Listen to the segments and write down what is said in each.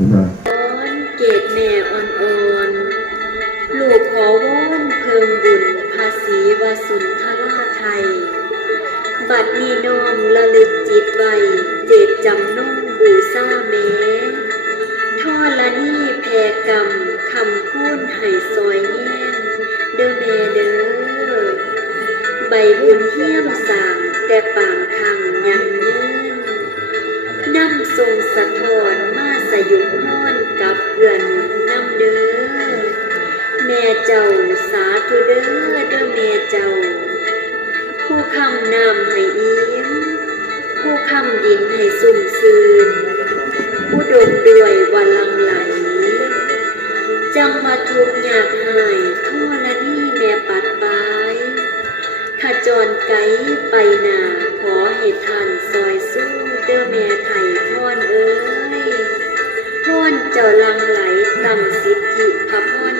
ขึ้นมาอ่อนเกตแม่อ่อนๆลูกขอวอนเพิ่มบุญภาษีวสุนทราไทย บัดนี้น้อมระลึกจิตไว้เจตจำนุ่งบูซาแม้ท่อละนี่แพรกรรมคำพูนให้ซอยแง่งเด้อแม่เด้อใบบุญเฮี้ยมสามแต่ปางคังยังยืนนำทรงสะท้อน สยุกห้อนกับเพื่อนนำเด้อแม่เจ้าสาธุเด้อเด้อแม่เจ้า ผู้คำนำให้อิ่มผู้คำดินให้สุ่มซืนผู้ดมด้วยวันลังไหลจำมาทุกข์ยากหายทั่วละนี่แม่ปัดปายขจรไกด์ไปนาขอให้ท่านซอยสู้เด้อแม่ สิทธิพร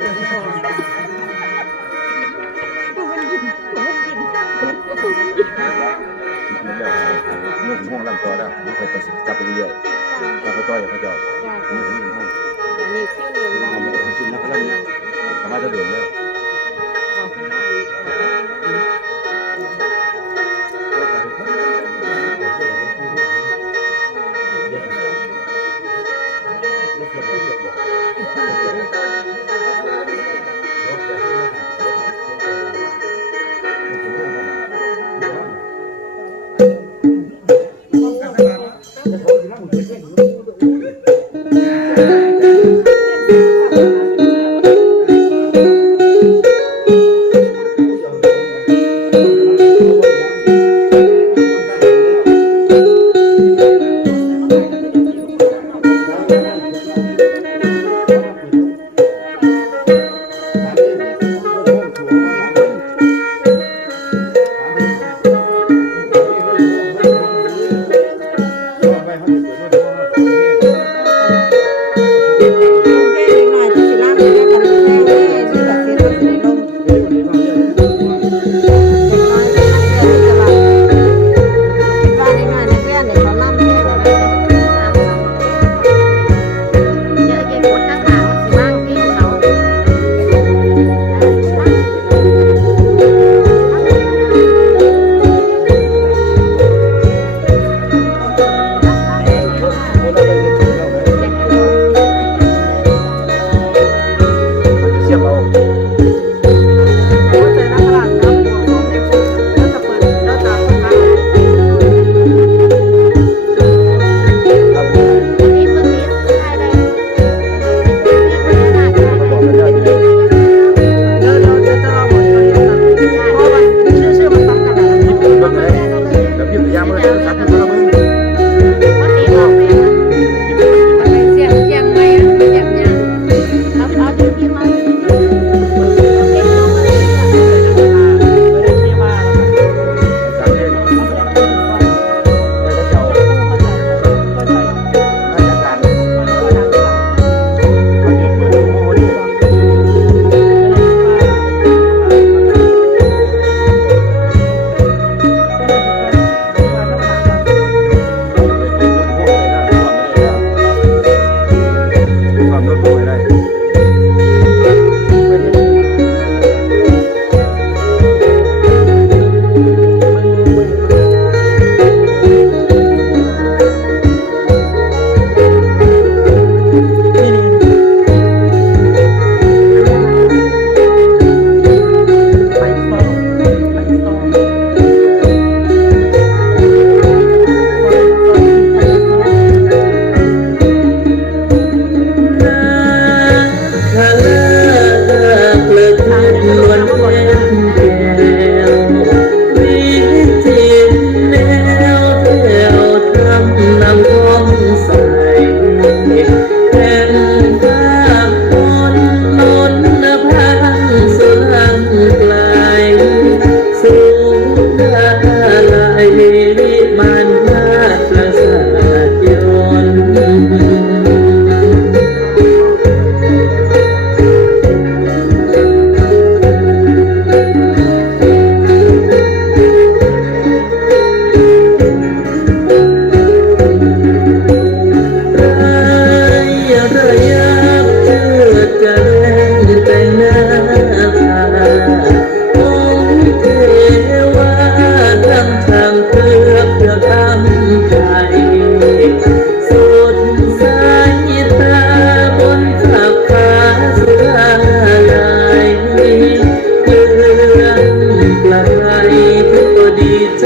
มันห้องลำตัวแล้วมันคอยจับไปเรื่อยๆจับเขาจ้อยเขาจ้อยมันถึงห้องนี่คือเรื่องของมันชิ้นนักเล่นนะสามารถจะเดินแล้ว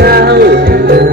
now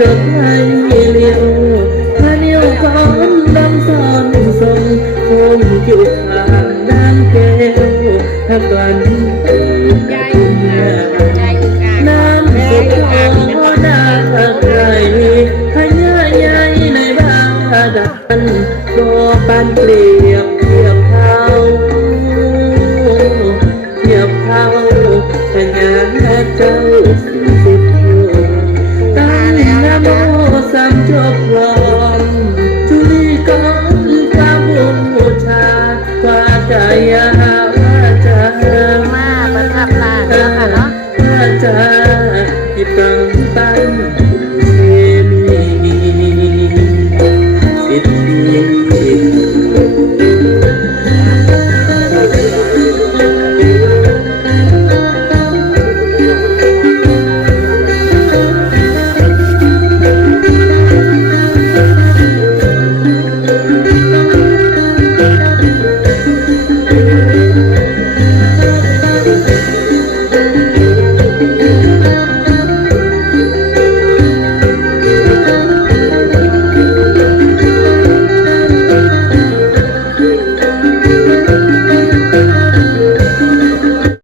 จดให้เลี้ยวพาเนียวก้อนดำซ้อนทรงคงอยู่ทางด้านแก้วถ้ากลั่นน้ำสุกโอนาใครขยะใหญ่ในบ้านดันก็ปานเปลี่ยวเทียบเท่าเทียบเท่าแต่งานเจ้า to apply.